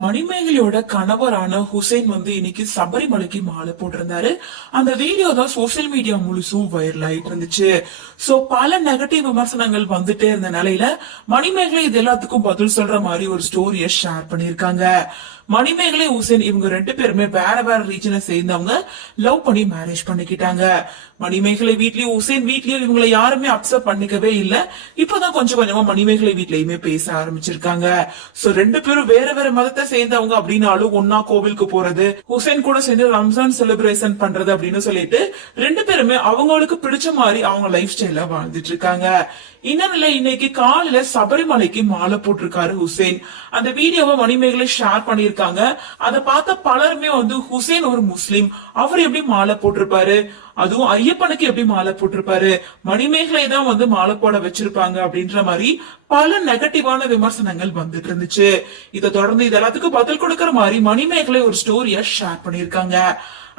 மணிமேகலையோட கணவரான ஹுசைன் இன்னைக்கு சபரிமலைக்கு மாலை போட்டிருந்தாரு. அந்த வீடியோ தான் சோசியல் மீடியா முழுசும் வைரல் ஆயிட்டு இருந்துச்சு. சோ பல நெகட்டிவ் விமர்சனங்கள் வந்துட்டே இருந்த நிலையில மணிமேகலை இது எல்லாத்துக்கும் பதில் சொல்ற மாதிரி ஒரு ஸ்டோரிய ஷேர் பண்ணிருக்காங்க. மணிமேகலை ஹுசைன் இவங்க ரெண்டு பேருமே வேற வேற ரீஜனை சேர்ந்தவங்க. லவ் பண்ணி மேரேஜ் பண்ணிக்கிட்டாங்க. மணிமேகலை வீட்லயும் ஹுசைன் வீட்லயும் இவங்களை யாருமே அக்செப்ட் பண்ணிக்கவே இல்ல. இப்பதான் கொஞ்சம் கொஞ்சமா மணிமேகலை வீட்லயுமே பேச ஆரம்பிச்சிருக்காங்க. சோ ரெண்டு பேரும் வேற வேற மதத்தை சேர்ந்தவங்க அப்படின்னாலும் ஒன்னா கோவிலுக்கு போறது, ஹுசைன் கூட சேர்ந்து ரம்ஜான் செலிப்ரேஷன் பண்றது அப்படின்னு சொல்லிட்டு ரெண்டு பேருமே அவங்களுக்கு பிடிச்ச மாதிரி அவங்க லைஃப் ஸ்டைல வாழ்ந்துட்டு இருக்காங்க. இன்னொன்னு இன்னைக்கு காலையில சபரிமலைக்கு மாலை போட்டிருக்காரு ஹுசைன். அந்த வீடியோவை மணிமேகலை ஷேர் பண்ணிருக்காங்க. அதை பார்த்த பலருமே ஹுசைன் ஒரு முஸ்லிம், அவர் எப்படி மாலை போட்டிருப்பாரு, அதுவும் ஐயப்பனுக்கு எப்படி மாலை போட்டிருப்பாரு, மணிமேகலை தான் மாலை போட வச்சிருப்பாங்க அப்படின்ற மாதிரி பல நெகட்டிவான விமர்சனங்கள் வந்துட்டு இருந்துச்சு. இதை தொடர்ந்து இது எல்லாத்துக்கும் பதில் கொடுக்கற மாதிரி மணிமேகலை ஒரு ஸ்டோரிய ஷேர் பண்ணிருக்காங்க.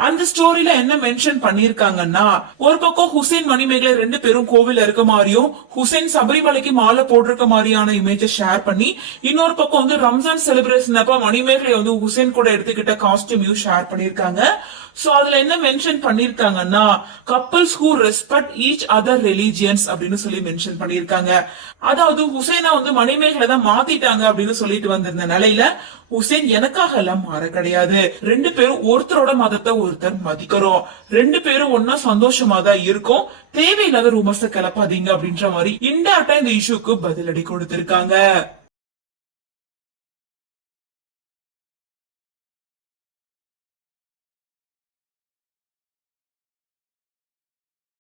அந்த ஸ்டோரியில என்ன மென்ஷன் பண்ணிருக்காங்கன்னா, ஒரு பக்கம் ஹுசைன் மணிமேகலை ரெண்டு பேரும் கோவில் இருக்க மாதிரியும் ஹுசைன் சபரிமலைக்கு மாலை போட்டிருக்க மாதிரியான இமேஜ் ஷேர் பண்ணி, இன்னொரு பக்கம் ரம்ஜான் செலிப்ரேஷன் அப்ப மணிமேகலை ஹுசைன் கூட எடுத்துக்கிட்ட காஸ்டியூமையும் ஷேர் பண்ணிருக்காங்க. சோ அதுல என்ன மென்ஷன் பண்ணிருக்காங்கன்னா, couples who respect each other religions அப்படின்னு சொல்லி மென்ஷன் பண்ணிருக்காங்க. அதாவது ஹுசைனா மணிமேகலை தான் மாத்திட்டாங்க அப்படின்னு சொல்லிட்டு வந்திருந்த நிலையில, ஹுசைன் எனக்காக எல்லாம் மாற கிடையாது, ரெண்டு பேரும் ஒருத்தரோட மதத்தை ஒருத்தர் மதிக்கிறோம், ரெண்டு பேரும் ஒன்னா சந்தோஷமா தான் இருக்கும், தேவையில்லாத ரூமர்ஸ கிளப்பாதீங்க அப்படின்ற மாதிரி இன்டேரக்டா இந்த இஷ்யூக்கு பதிலடி கொடுத்திருக்காங்க.